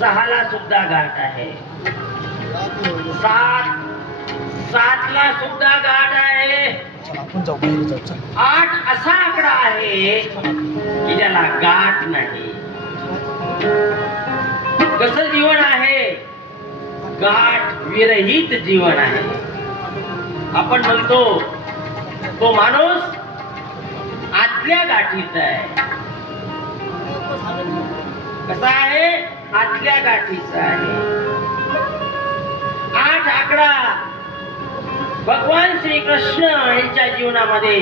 6ला सुद्धा गाठ आहे, 7ला सुद्धा गाठ आहे, आपण जाऊ बाहेर जाऊ चल. 8 असा आकडा आहे की ज्याला गाठ नाही. कसं जीवन आहे? गाठ विरहित जीवन आहे. आपण म्हणतो तो माणूस आतल्या गाठीचा आहे. कसा आहे? आतल्या गाठीचा आहे. 8 आकडा भगवान श्रीकृष्ण यांच्या जीवनामध्ये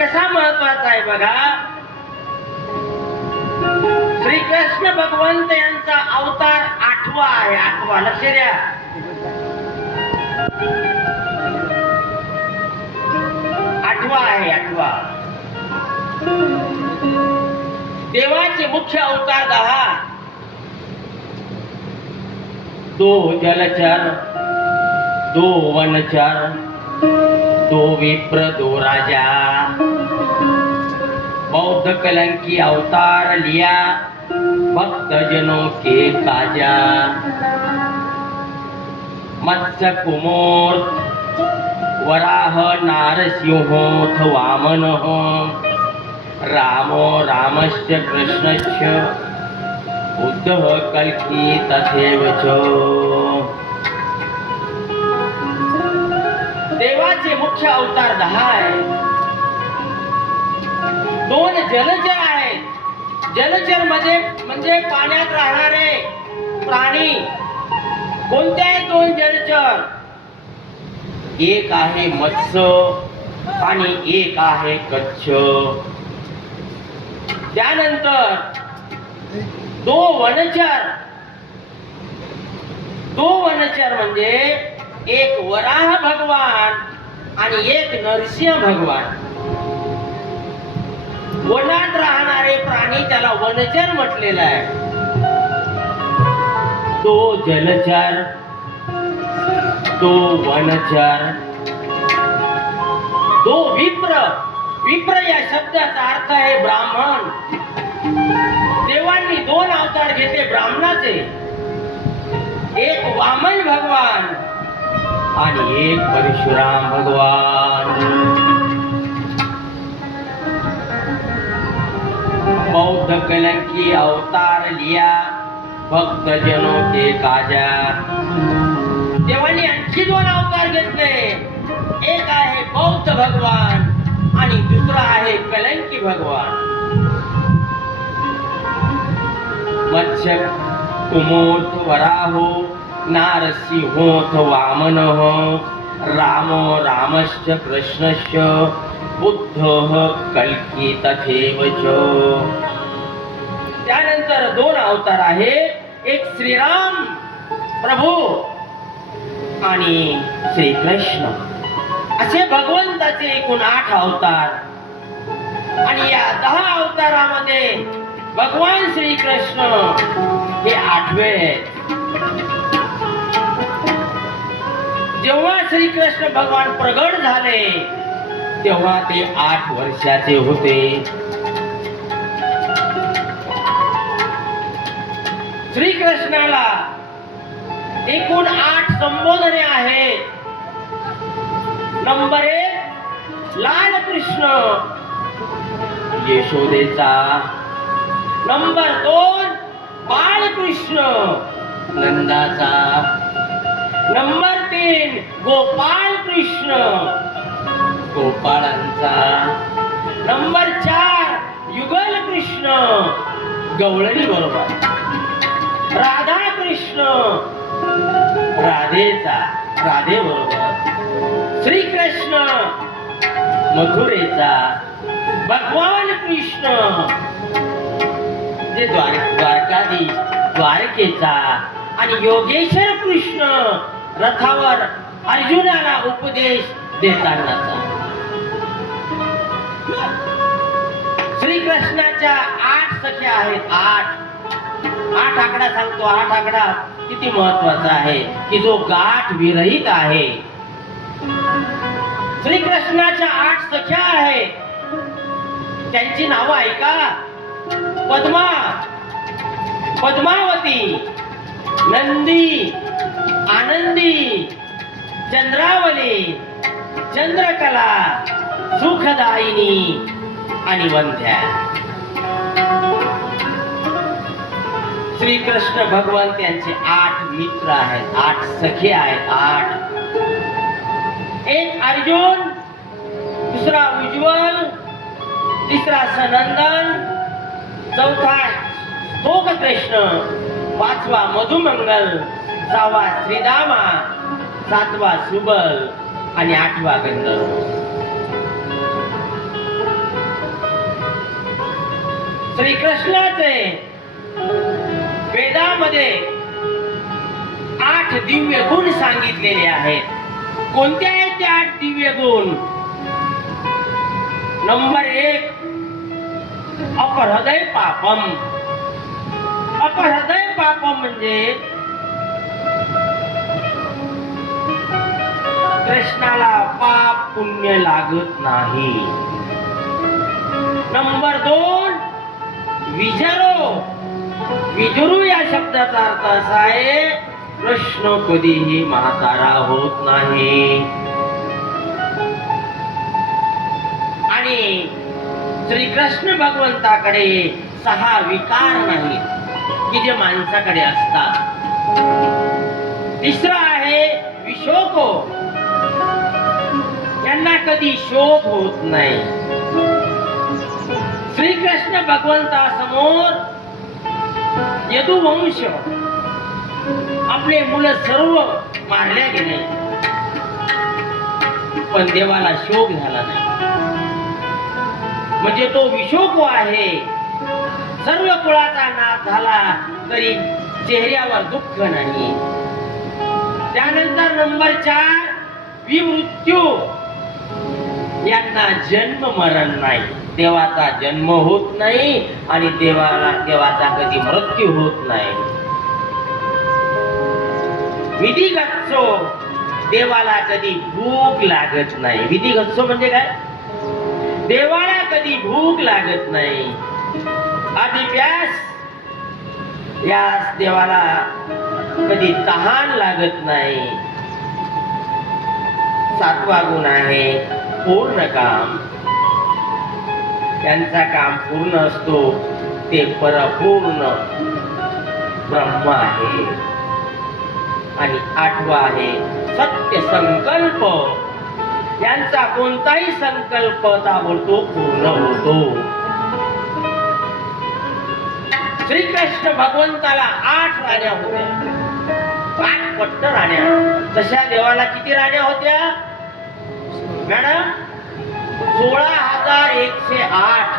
कसा महत्वाचा आहे बघा. श्रीकृष्ण भगवंत यांचा अवतार 8वा आहे. 8वा लक्ष द्या. 8वा आहे. 8वा. देवाचे मुख्य अवतार 10. 2 जलचर, 2 वनचर, 2 विप्र, 2 राजा. बौद्ध कलंकी अवतार लिया भक्त जनों के काजा. मत्स्य कुमूर्त वराह नारसिंहोऽथ वामनः. रामो रामस्य कृष्णस्य बुद्धः कल्की तथैव च. देवाचे मुख्य अवतार 10 आहेत. 2 जलचर आहेत. जलचर म्हणजे पाण्यात राहणारे प्राणी. कोणते आहेत 2 जलचर? एक आहे मत्स्य आणि एक आहे कच्छ. त्यानंतर 2 वनचर. 2 वनचर म्हणजे एक वराह भगवान आणि एक नरसिंह भगवान. वनात राहणारे प्राणी त्याला वनचर म्हटलेलं आहे. 2 जलचर, 2 वनचर, 2 विप्र. विप्र या शब्दाचा अर्थ आहे ब्राह्मण. देवांनी 2 अवतार घेतले ब्राह्मणाचे. एक वामन भगवान आणि एक परशुराम भगवान. बौद्ध कलंकी अवतार लिया भक्त जनों के काजा. देवांनी आणखी 2 अवतार घेतले. एक आहे बौद्ध भगवान आणि दुसरा आहे कलंकी भगवान. मत्स्य कुमूर्त वराहो नारसिंहोऽथ वामनः. रामो रामस्य कृष्णस्य बुद्धः कल्की तथैव च. त्यानंतर 2 अवतार आहेत. एक श्रीराम प्रभू आणि श्रीकृष्ण. असे भगवंताचे एकूण 8 अवतार. आणि या 10 अवतारामध्ये भगवान श्रीकृष्ण हे 8वे आहेत. जेव्हा श्रीकृष्ण भगवान प्रगट झाले तेव्हा ते 8 वर्षाचे होते. श्रीकृष्णाला एकूण 8 संबोधने आहेत. नंबर 1 लाल कृष्ण यशोदेचा. नंबर 2 बाळकृष्ण नंदाचा. नंबर 3 गोपाळ कृष्ण गोपाळांचा. नंबर 4 युगल कृष्ण गवळणी बरोबर. राधा कृष्ण राधेचा राधे बरोबर. श्रीकृष्ण मथुरेचा. भगवान कृष्ण जे द्वारकाधीश द्वारकेचा. आणि योगेश्वर कृष्ण रथावर अर्जुनाला उपदेश देतानाचा. श्रीकृष्णाच्या 8 सख्या आहेत. 8 आकडा सांगतो. 8 आकडा किती महत्वाचा आहे की जो गाठ विरहित आहे. श्रीकृष्णाच्या 8 सख्या आहेत. त्यांची नावं ऐका. पद्मा, पद्मावती, नंदी, आनंदी, चंद्रावली, चंद्रकला, सुखदायिनी आणि वंध्या. श्रीकृष्ण भगवंत यांचे 8 मित्र आहेत, 8 सखे आहेत. 8. एक अर्जुन, दुसरा उज्ज्वल, तिसरा सनंदन, चौथा तोक कृष्ण, 5वा मधुमंगल, 6वा श्रीदामा, 7वा सुबल आणि 8वा गंधर्व. श्रीकृष्णाचे वेदामध्ये 8 दिव्य गुण सांगितलेले आहेत. कोणते आहेत ते 8 दिव्य गुण? नंबर 1, अपहृदय पापम. अपहृदय पापम म्हणजे कृष्णाला पाप पुण्य लागत नाही. नंबर 2, विजरो. विजरू या शब्दाचा अर्थ असा आहे, कृष्ण कधीही म्हातारा होत नाही. आणि श्रीकृष्ण भगवंताकडे 6 विकार नाहीत की जे माणसाकडे असतात. तिसरा आहे विशोको. यांना कधी शोक होत नाही. श्रीकृष्ण भगवंतासमोर यदुवंश आपले मुलं सर्व मारले गेले, पण देवाला शोक झाला नाही. म्हणजे तो विशोको आहे. सर्व कुळाचा नाश झाला तरी चेहऱ्यावर दुःख नाही. त्यानंतर नंबर 4, विमृत्यू. यांना जन्म मरण नाही. देवाचा जन्म होत नाही आणि देवाचा कधी मृत्यू होत नाही. विधिगत्सो. देवाला कधी भूक लागत नाही. विधिगत्सो म्हणजे काय? देवाला कधी भूक लागत नाही. अभिप्यास. या देवाला कधी तहान लागत नाही. 7वा गुण आहे पूर्ण काम. त्यांचा काम पूर्ण असतो. ते परपूर्ण ब्रह्म आहे. आणि 8वा आहे सत्य संकल्प. यांचा कोणताही संकल्प ताबडतोब पूर्ण होतो. श्रीकृष्ण भगवंताला 8 राण्या होत्या. 8 पट्ट राण्या. तशा देवाला किती राण्या होत्या मॅडम? 16,108.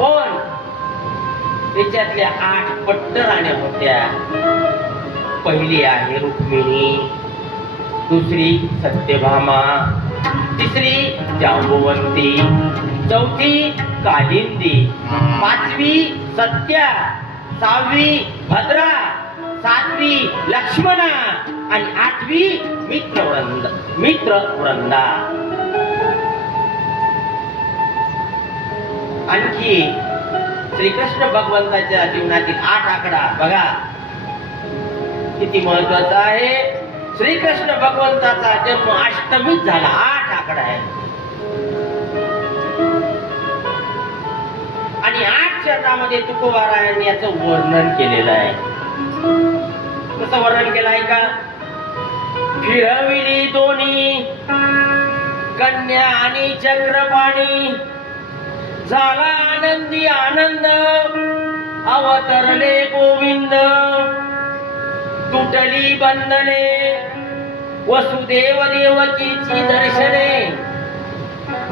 पण त्याच्यातल्या 8 पट्ट राण्या होत्या. पहिली आहे रुक्मिणी, दुसरी सत्यभामा, तिसरी जांबुवंती, चौथी कालिंदी, 5वी सत्या, 6वी भद्रा, 7वी लक्ष्मणा आणि 8वी मित्रवृंदा. आणखी श्रीकृष्ण भगवंताच्या जीवनातील 8 आकडा बघा किती महत्वाचा आहे. श्रीकृष्ण भगवंताचा जन्म अष्टमीत झाला. 8 आकडा आहे. आणि 8 चरणामध्ये तुकोबारायांनी याचं वर्णन केलेलं आहे. कसं वर्णन केलं आहे का? फिरविली दोन्ही कन्या आणि चक्रपाणी, झाला आनंदी आनंद, अवतरले गोविंद, तुटली बंधने, वसुदेव देवकीची दर्शने,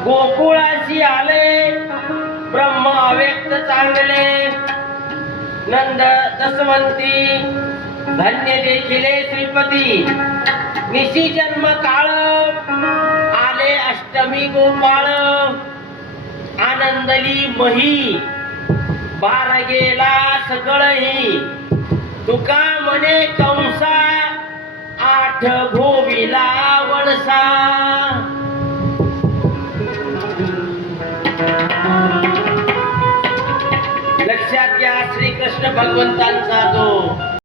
गोकुळाशी आले ब्रह्म अव्यक्त चांगले, नंद दसवंती, धन्य देखिले श्रीपती, निशी जन्म काळ, आले अष्टमी गोपाळ, आनंदली मही, बार गेला सगळही, तुका म्हणे कंसा, 8 भोविला वळसा. लक्षात घ्या. त्या श्रीकृष्ण भगवंतांचा जो